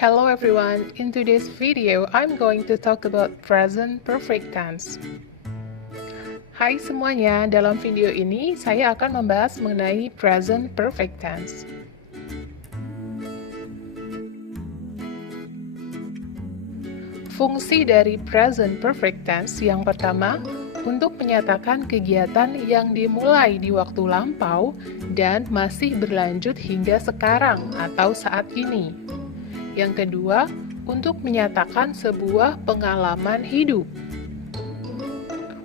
Hello everyone, in today's video, I'm going to talk about present perfect tense. Hai semuanya, dalam video ini saya akan membahas mengenai present perfect tense. Fungsi dari present perfect tense yang pertama, untuk menyatakan kegiatan yang dimulai di waktu lampau dan masih berlanjut hingga sekarang atau saat ini. Yang kedua, untuk menyatakan sebuah pengalaman hidup.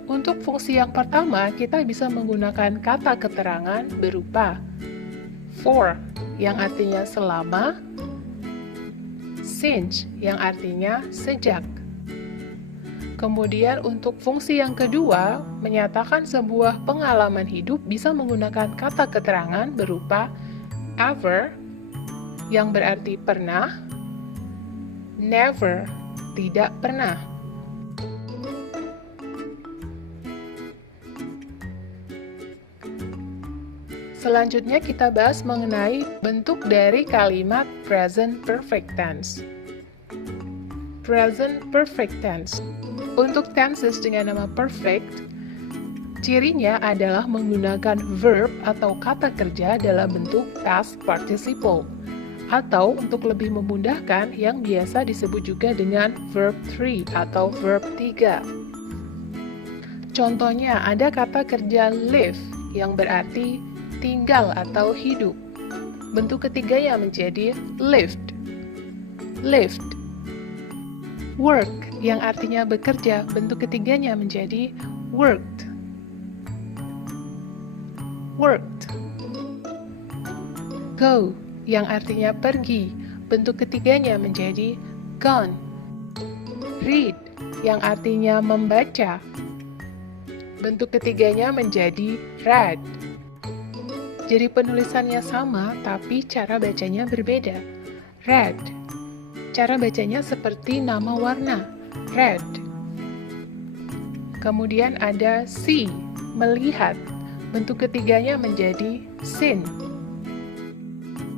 Untuk fungsi yang pertama, kita bisa menggunakan kata keterangan berupa for, yang artinya selama, since, yang artinya sejak. Kemudian untuk fungsi yang kedua, menyatakan sebuah pengalaman hidup bisa menggunakan kata keterangan berupa ever, yang berarti pernah, never, tidak pernah. Selanjutnya kita bahas mengenai bentuk dari kalimat present perfect tense. Present perfect tense. Untuk tenses dengan nama perfect, cirinya adalah menggunakan verb atau kata kerja dalam bentuk past participle, atau untuk lebih memudahkan yang biasa disebut juga dengan verb 3 atau verb 3. Contohnya ada kata kerja live yang berarti tinggal atau hidup. Bentuk ketiganya menjadi lived. Lived. Work yang artinya bekerja, bentuk ketiganya menjadi worked. Worked. Go yang artinya pergi, bentuk ketiganya menjadi gone. Read yang artinya membaca, bentuk ketiganya menjadi read. Jadi penulisannya sama, tapi cara bacanya berbeda. Read. Cara bacanya seperti nama warna, red. Kemudian ada see, melihat. Bentuk ketiganya menjadi seen.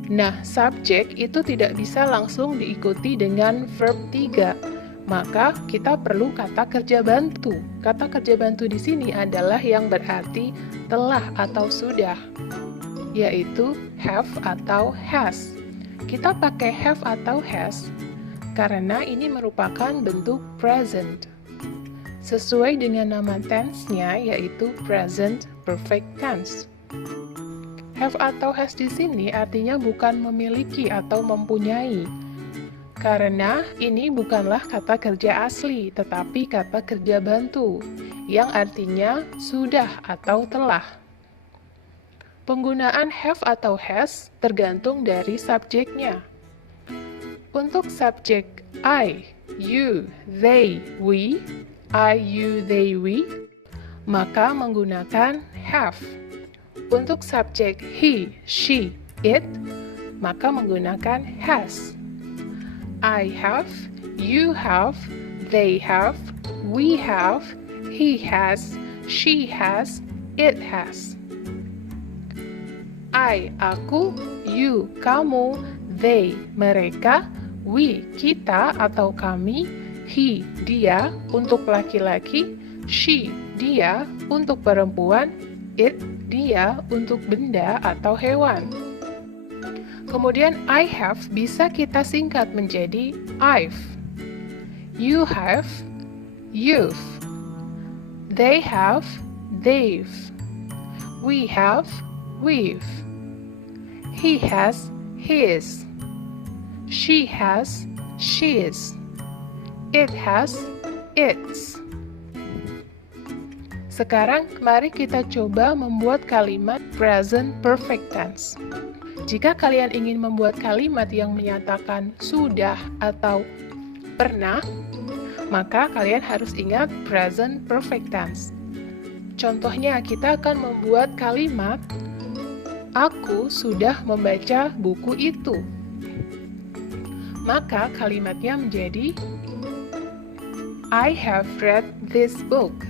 Nah, subjek itu tidak bisa langsung diikuti dengan verb 3. Maka kita perlu kata kerja bantu. Kata kerja bantu di sini adalah yang berarti telah atau sudah, yaitu have atau has. Kita pakai have atau has karena ini merupakan bentuk present. Sesuai dengan nama tense-nya, yaitu present perfect tense. Have atau has di sini artinya bukan memiliki atau mempunyai. Karena ini bukanlah kata kerja asli, tetapi kata kerja bantu, yang artinya sudah atau telah. Penggunaan have atau has tergantung dari subjeknya. Untuk subjek I, you, they, we, I, you, they, we, maka menggunakan have. Untuk subjek he, she, it, maka menggunakan has. I have, you have, they have, we have, he has, she has, it has. I, aku, you, kamu, they, mereka, we, kita atau kami, he, dia, untuk laki-laki, she, dia, untuk perempuan, it, dia, untuk benda atau hewan. Kemudian I have bisa kita singkat menjadi I've. You have, you've. They have, they've. We have, we've. He has, his. She has, she's. It has, its. Sekarang, mari kita coba membuat kalimat present perfect tense. Jika kalian ingin membuat kalimat yang menyatakan sudah atau pernah, maka kalian harus ingat present perfect tense. Contohnya, kita akan membuat kalimat aku sudah membaca buku itu. Maka kalimatnya menjadi I have read this book.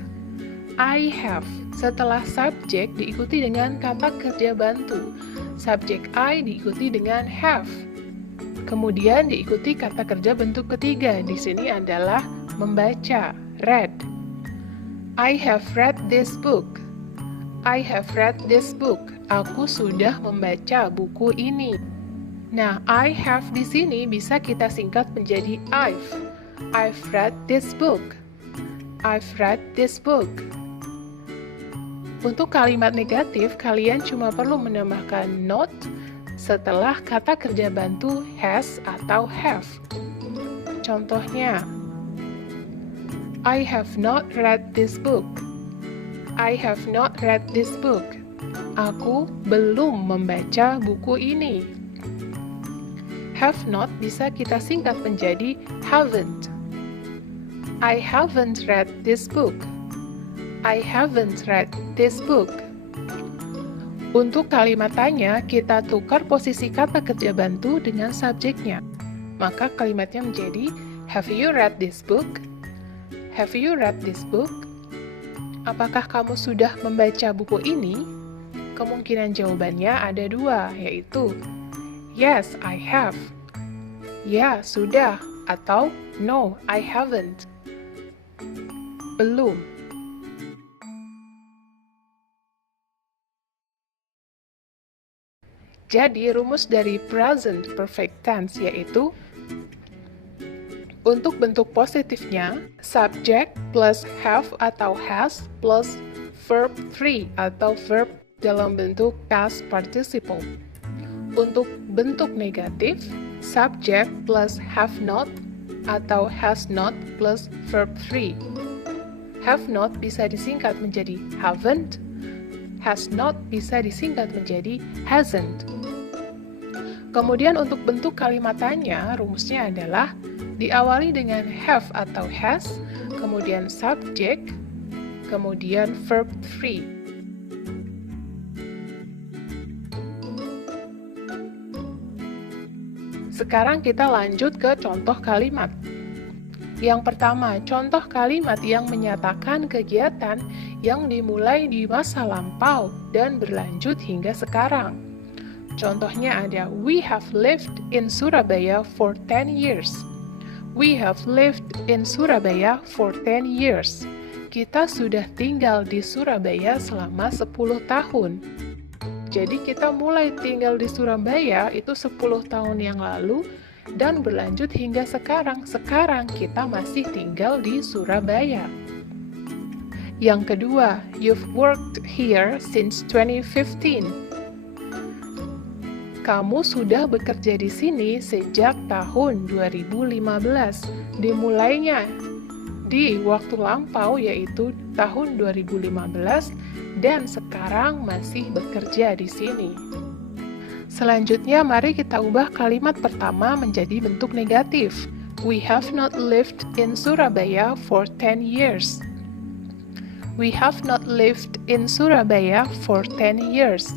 I have. Setelah subjek diikuti dengan kata kerja bantu. Subjek I diikuti dengan have. Kemudian diikuti kata kerja bentuk ketiga. Di sini adalah membaca, read. I have read this book. I have read this book. Aku sudah membaca buku ini. Nah, I have di sini bisa kita singkat menjadi I've. I've read this book. I've read this book. Untuk kalimat negatif, kalian cuma perlu menambahkan not setelah kata kerja bantu has atau have. Contohnya, I have not read this book. I have not read this book. Aku belum membaca buku ini. Have not bisa kita singkat menjadi haven't. I haven't read this book. I haven't read this book. Untuk kalimat tanya, kita tukar posisi kata kerja bantu dengan subjeknya. Maka kalimatnya menjadi, have you read this book? Have you read this book? Apakah kamu sudah membaca buku ini? Kemungkinan jawabannya ada dua, yaitu yes, I have. Ya, sudah. Atau no, I haven't. Belum. Jadi, rumus dari present perfect tense yaitu untuk bentuk positifnya, subject plus have atau has plus verb 3 atau verb dalam bentuk past participle. Untuk bentuk negatif, subject plus have not atau has not plus verb 3. Have not bisa disingkat menjadi haven't, has not bisa disingkat menjadi hasn't. Kemudian untuk bentuk kalimat tanya, rumusnya adalah diawali dengan have atau has, kemudian subject, kemudian verb 3. Sekarang kita lanjut ke contoh kalimat. Yang pertama, contoh kalimat yang menyatakan kegiatan yang dimulai di masa lampau dan berlanjut hingga sekarang. Contohnya ada, we have lived in Surabaya for 10 years. We have lived in Surabaya for 10 years. Kita sudah tinggal di Surabaya selama 10 tahun. Jadi kita mulai tinggal di Surabaya itu 10 tahun yang lalu dan berlanjut hingga sekarang. Sekarang kita masih tinggal di Surabaya. Yang kedua, you've worked here since 2015. Kamu sudah bekerja di sini sejak tahun 2015. Dimulainya di waktu lampau yaitu tahun 2015 dan sekarang masih bekerja di sini. Selanjutnya mari kita ubah kalimat pertama menjadi bentuk negatif. We have not lived in Surabaya for 10 years. We have not lived in Surabaya for 10 years.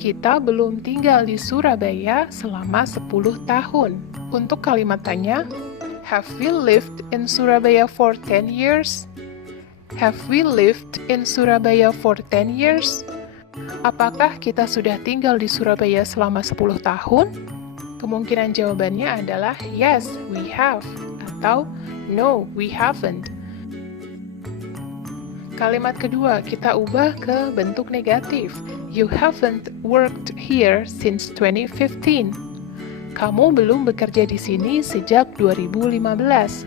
Kita belum tinggal di Surabaya selama 10 tahun. Untuk kalimat tanya, have we lived in Surabaya for 10 years? Have we lived in Surabaya for 10 years? Apakah kita sudah tinggal di Surabaya selama 10 tahun? Kemungkinan jawabannya adalah yes, we have, atau no, we haven't. Kalimat kedua, kita ubah ke bentuk negatif. You haven't worked here since 2015. Kamu belum bekerja di sini sejak 2015.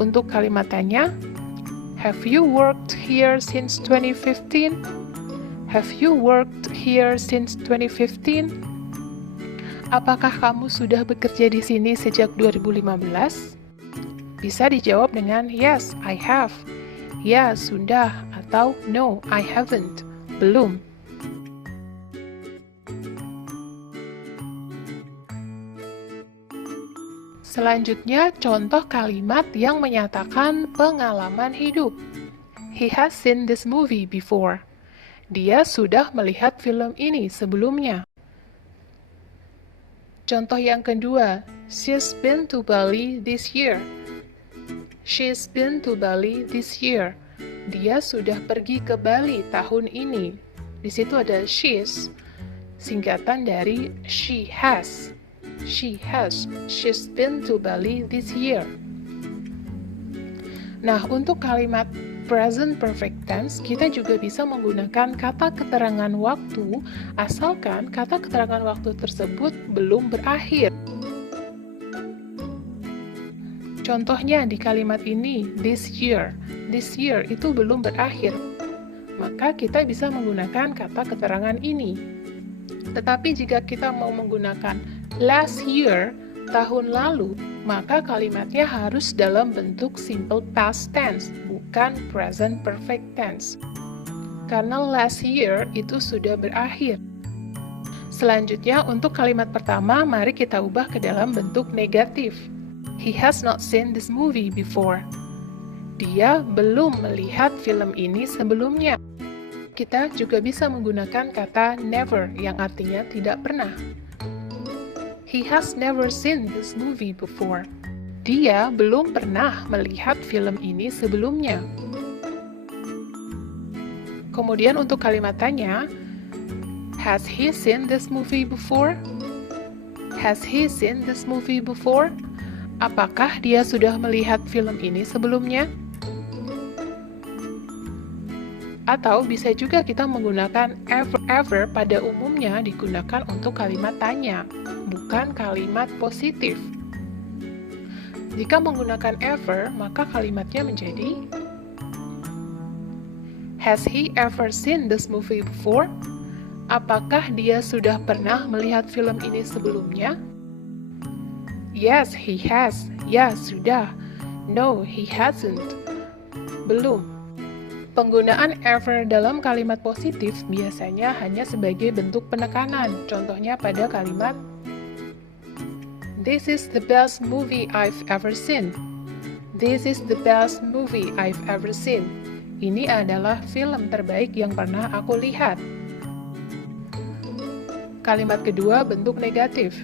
Untuk kalimat tanya, have you worked here since 2015? Have you worked here since 2015? Apakah kamu sudah bekerja di sini sejak 2015? Bisa dijawab dengan yes, I have. Ya, sudah, atau no, I haven't. Belum. Selanjutnya, contoh kalimat yang menyatakan pengalaman hidup. He has seen this movie before. Dia sudah melihat film ini sebelumnya. Contoh yang kedua, she's been to Bali this year. She's been to Bali this year. Dia sudah pergi ke Bali tahun ini. Di situ ada she's, singkatan dari she has. She has. She's been to Bali this year. Nah, untuk kalimat present perfect tense, kita juga bisa menggunakan kata keterangan waktu, asalkan kata keterangan waktu tersebut belum berakhir. Contohnya di kalimat ini, this year. This year itu belum berakhir. Maka kita bisa menggunakan kata keterangan ini. Tetapi jika kita mau menggunakan last year, tahun lalu, maka kalimatnya harus dalam bentuk simple past tense, bukan present perfect tense. Karena last year itu sudah berakhir. Selanjutnya, untuk kalimat pertama, mari kita ubah ke dalam bentuk negatif. He has not seen this movie before. Dia belum melihat film ini sebelumnya. Kita juga bisa menggunakan kata never, yang artinya tidak pernah. He has never seen this movie before. Dia belum pernah melihat film ini sebelumnya. Kemudian untuk kalimat tanya, has he seen this movie before? Has he seen this movie before? Apakah dia sudah melihat film ini sebelumnya? Atau bisa juga kita menggunakan ever pada umumnya digunakan untuk kalimat tanya, bukan kalimat positif. Jika menggunakan ever, maka kalimatnya menjadi has he ever seen this movie before? Apakah dia sudah pernah melihat film ini sebelumnya? Yes, he has. Ya, sudah. No, he hasn't. Belum. Penggunaan ever dalam kalimat positif biasanya hanya sebagai bentuk penekanan. Contohnya pada kalimat This is the best movie I've ever seen. This is the best movie I've ever seen. Ini adalah film terbaik yang pernah aku lihat. Kalimat kedua bentuk negatif.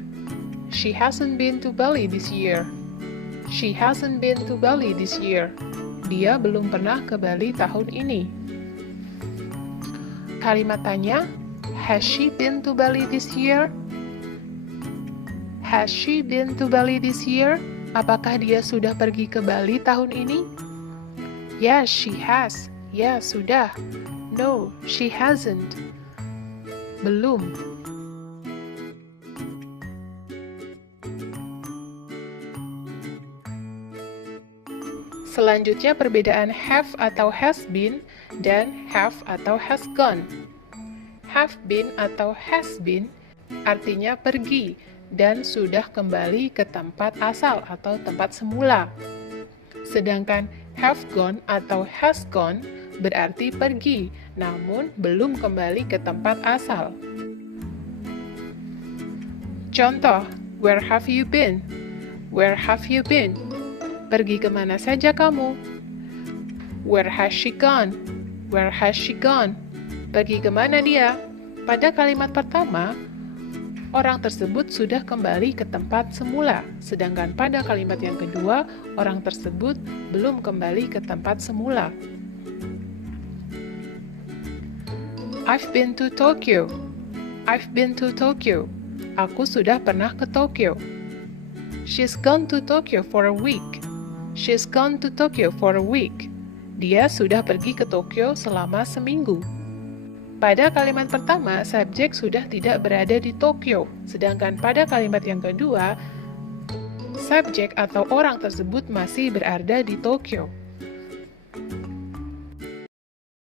She hasn't been to Bali this year. She hasn't been to Bali this year. Dia belum pernah ke Bali tahun ini. Kalimat tanya, has she been to Bali this year? Has she been to Bali this year? Apakah dia sudah pergi ke Bali tahun ini? Yes, she has. Ya, sudah. No, she hasn't. Belum. Selanjutnya perbedaan have atau has been dan have atau has gone. Have been atau has been artinya pergi dan sudah kembali ke tempat asal atau tempat semula. Sedangkan have gone atau has gone berarti pergi, namun belum kembali ke tempat asal. Contoh, where have you been? Where have you been? Pergi kemana saja kamu? Where has she gone? Where has she gone? Pergi kemana dia? Pada kalimat pertama, orang tersebut sudah kembali ke tempat semula. Sedangkan pada kalimat yang kedua, orang tersebut belum kembali ke tempat semula. I've been to Tokyo. I've been to Tokyo. Aku sudah pernah ke Tokyo. She's gone to Tokyo for a week. She's gone to Tokyo for a week. Dia sudah pergi ke Tokyo selama seminggu. Pada kalimat pertama, subjek sudah tidak berada di Tokyo. Sedangkan pada kalimat yang kedua, subjek atau orang tersebut masih berada di Tokyo.